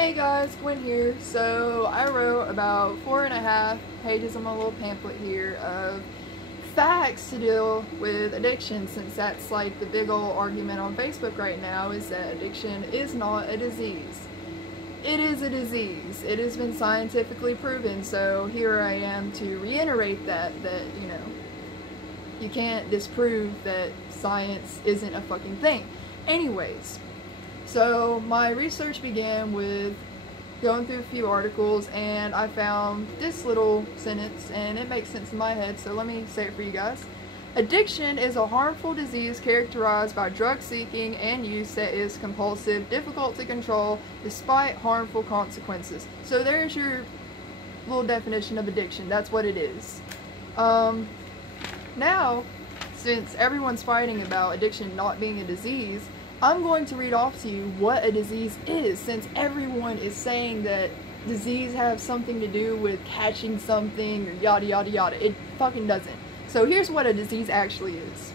Hey guys, Gwen here. So I wrote about 4.5 pages on my little pamphlet here of facts to deal with addiction, since that's like the big old argument on Facebook right now, is that addiction is not a disease. It is a disease. It has been scientifically proven, so here I am to reiterate that you know, you can't disprove that science isn't a fucking thing. Anyways, so my research began with going through a few articles, and I found this little sentence, and it makes sense in my head, so let me say it for you guys. Addiction is a harmful disease characterized by drug seeking and use that is compulsive, difficult to control, despite harmful consequences. So there's your little definition of addiction. That's what it is. Now, since everyone's fighting about addiction not being a disease, I'm going to read off to you what a disease is, since everyone is saying that disease has something to do with catching something or yada yada yada. It fucking doesn't. So here's what a disease actually is.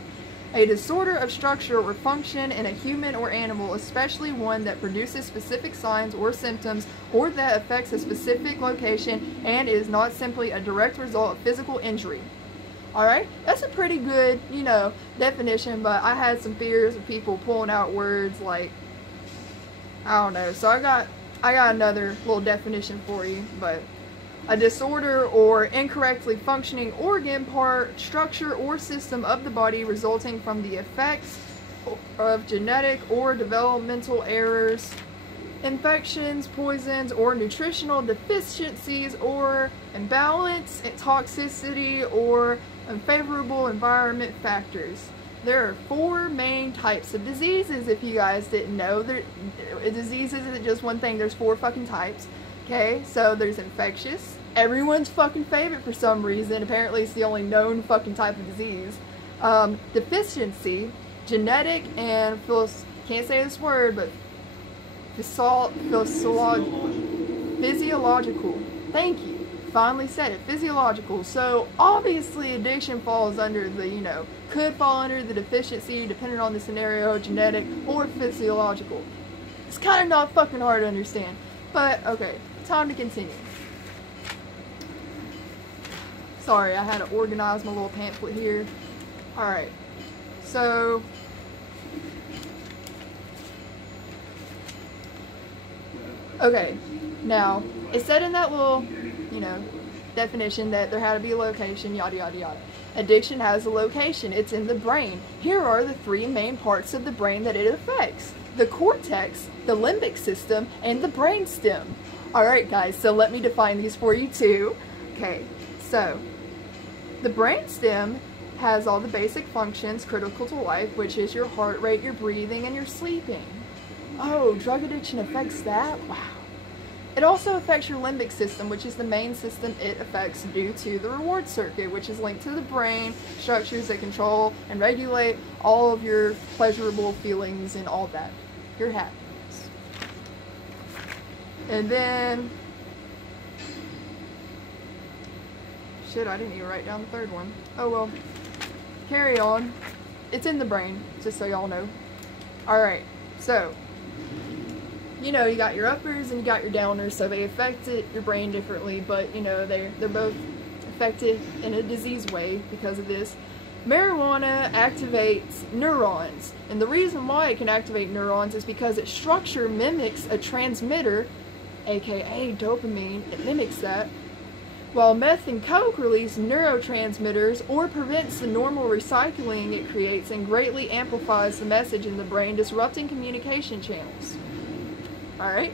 A disorder of structure or function in a human or animal, especially one that produces specific signs or symptoms, or that affects a specific location and is not simply a direct result of physical injury. Alright, that's a pretty good, you know, definition, but I had some fears of people pulling out words like, I don't know, so I got another little definition for you. But a disorder or incorrectly functioning organ, part, structure, or system of the body resulting from the effects of genetic or developmental errors, infections, poisons, or nutritional deficiencies, or imbalance, toxicity, or unfavorable environment factors. There are 4 main types of diseases, if you guys didn't know. Diseases isn't just one thing, there's 4 fucking types. Okay, so there's infectious, everyone's fucking favorite for some reason, apparently it's the only known fucking type of disease. Deficiency, genetic, and can't say this word, but physiological. Thank you. Finally said it. Physiological. So obviously addiction falls under the, you know, could fall under the deficiency depending on the scenario, genetic or physiological. It's kind of not fucking hard to understand. But okay, time to continue. Sorry, I had to organize my little pamphlet here. Alright, so okay, now it said in that little, you know, definition that there had to be a location, yada yada yada. Addiction has a location. It's in the brain. Here are the 3 main parts of the brain that it affects: the cortex, the limbic system, and the brainstem. Alright guys, so let me define these for you too. Okay, so the brainstem has all the basic functions critical to life, which is your heart rate, your breathing, and your sleeping. Oh, drug addiction affects that? Wow. It also affects your limbic system, which is the main system it affects due to the reward circuit, which is linked to the brain structures that control and regulate all of your pleasurable feelings and all that. Your happiness. And then, shit, I didn't even write down the 3rd one. Oh well. Carry on. It's in the brain, just so y'all know. Alright, so you know, you got your uppers and you got your downers, so they affect your brain differently, but you know, they're both affected in a disease way because of this. Marijuana activates neurons, and the reason why it can activate neurons is because its structure mimics a transmitter, aka dopamine. It mimics that, while meth and coke release neurotransmitters or prevents the normal recycling it creates and greatly amplifies the message in the brain, disrupting communication channels. Alright,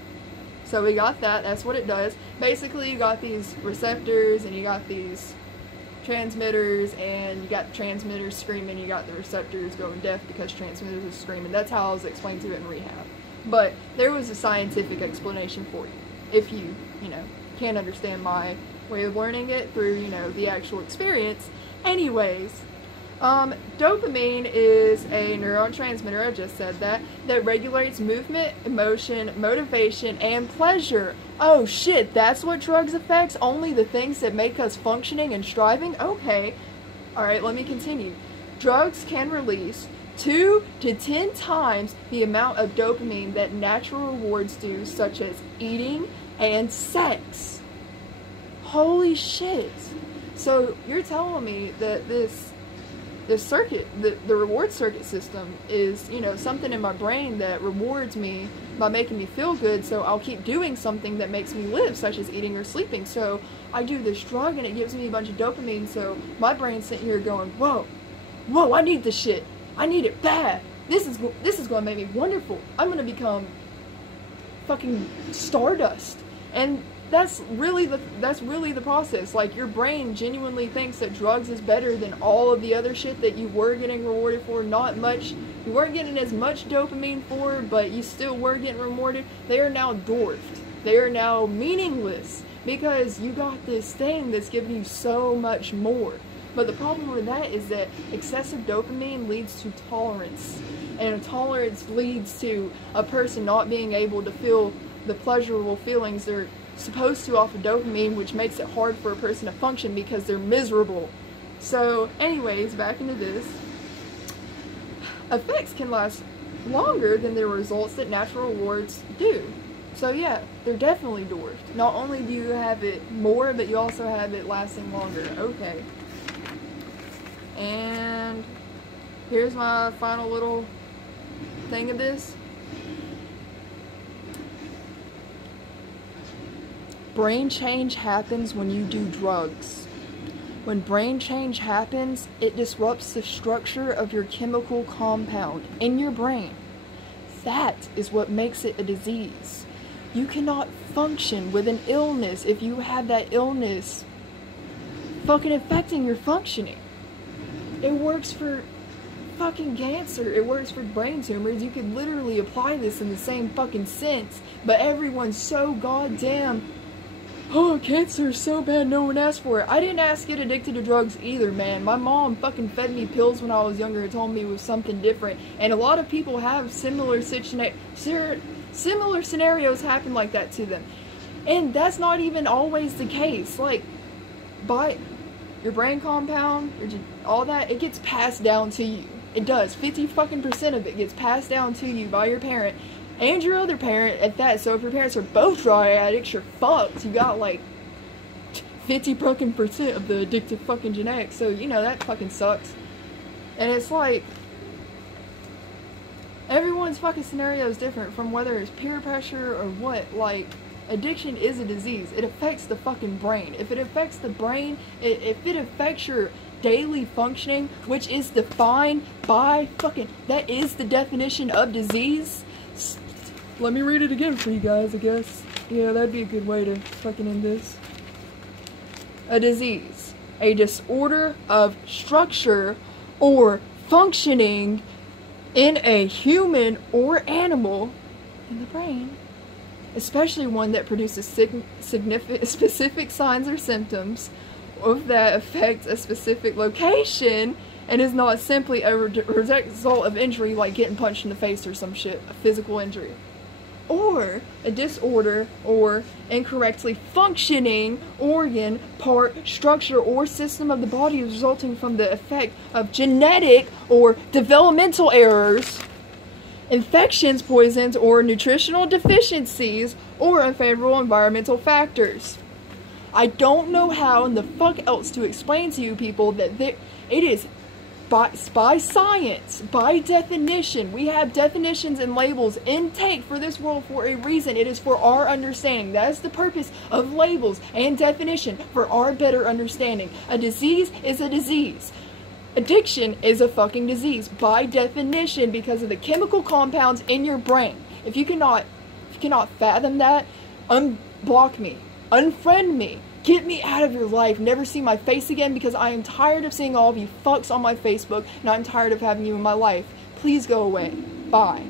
so we got that. That's what it does. Basically, you got these receptors and you got these transmitters, and you got the transmitters screaming, you got the receptors going deaf because transmitters are screaming. That's how I was explained to it in rehab. But there was a scientific explanation for you, if you know, can't understand my way of learning it through, you know, the actual experience. Anyways, dopamine is a neurotransmitter, I just said that regulates movement, emotion, motivation, and pleasure. Oh shit, that's what drugs affects? Only the things that make us functioning and striving? Okay. Alright, let me continue. Drugs can release 2 to 10 times the amount of dopamine that natural rewards do, such as eating and sex. Holy shit. So you're telling me that this circuit, the reward circuit system is, you know, something in my brain that rewards me by making me feel good, so I'll keep doing something that makes me live, such as eating or sleeping. So I do this drug and it gives me a bunch of dopamine, so my brain's sitting here going, whoa, I need this shit. I need it bad. This is going to make me wonderful. I'm going to become fucking stardust. And that's really the process. Like, your brain genuinely thinks that drugs is better than all of the other shit that you were getting rewarded for. Not much. You weren't getting as much dopamine for, but you still were getting rewarded. They are now dwarfed. They are now meaningless because you got this thing that's giving you so much more. But the problem with that is that excessive dopamine leads to tolerance. And tolerance leads to a person not being able to feel the pleasurable feelings they're supposed to off of dopamine, which makes it hard for a person to function because they're miserable. So anyways, back into this. Effects can last longer than the results that natural rewards do. So yeah, they're definitely dwarfed. Not only do you have it more, but you also have it lasting longer. Okay. And here's my final little thing of this. Brain change happens when you do drugs. When brain change happens, it disrupts the structure of your chemical compound in your brain. That is what makes it a disease. You cannot function with an illness if you have that illness fucking affecting your functioning. It works for fucking cancer. It works for brain tumors. You could literally apply this in the same fucking sense, but everyone's so goddamn, oh, cancer is so bad no one asked for it. I didn't ask to get addicted to drugs either, man. My mom fucking fed me pills when I was younger and told me it was something different. And a lot of people have similar scenarios happen like that to them. And that's not even always the case. Like, by your brain compound, all that, it gets passed down to you. It does. 50% of it gets passed down to you by your parent and your other parent at that. So if your parents are both drug addicts, you're fucked. You got like 50% of the addictive fucking genetics. So, you know, that fucking sucks. And it's like, everyone's fucking scenario is different, from whether it's peer pressure or what. Like, addiction is a disease. It affects the fucking brain. If it affects the brain, if it affects your daily functioning, which is defined by fucking, that is the definition of disease. Let me read it again for you guys, I guess. Yeah, that'd be a good way to fucking end this. A disease, a disorder of structure or functioning in a human or animal in the brain, especially one that produces specific signs or symptoms of that affect a specific location and is not simply a result of injury like getting punched in the face or some shit, a physical injury. Or a disorder or incorrectly functioning organ, part, structure, or system of the body resulting from the effect of genetic or developmental errors, infections, poisons, or nutritional deficiencies, or unfavorable environmental factors. I don't know how in the fuck else to explain to you people that it is by science, by definition. We have definitions and labels intake for this world for a reason. It is for our understanding. That is the purpose of labels and definition, for our better understanding. A disease is a disease. Addiction is a fucking disease by definition because of the chemical compounds in your brain. If you cannot fathom that, unblock me, unfriend me, get me out of your life, never see my face again, because I am tired of seeing all of you fucks on my Facebook and I'm tired of having you in my life. Please go away. Bye.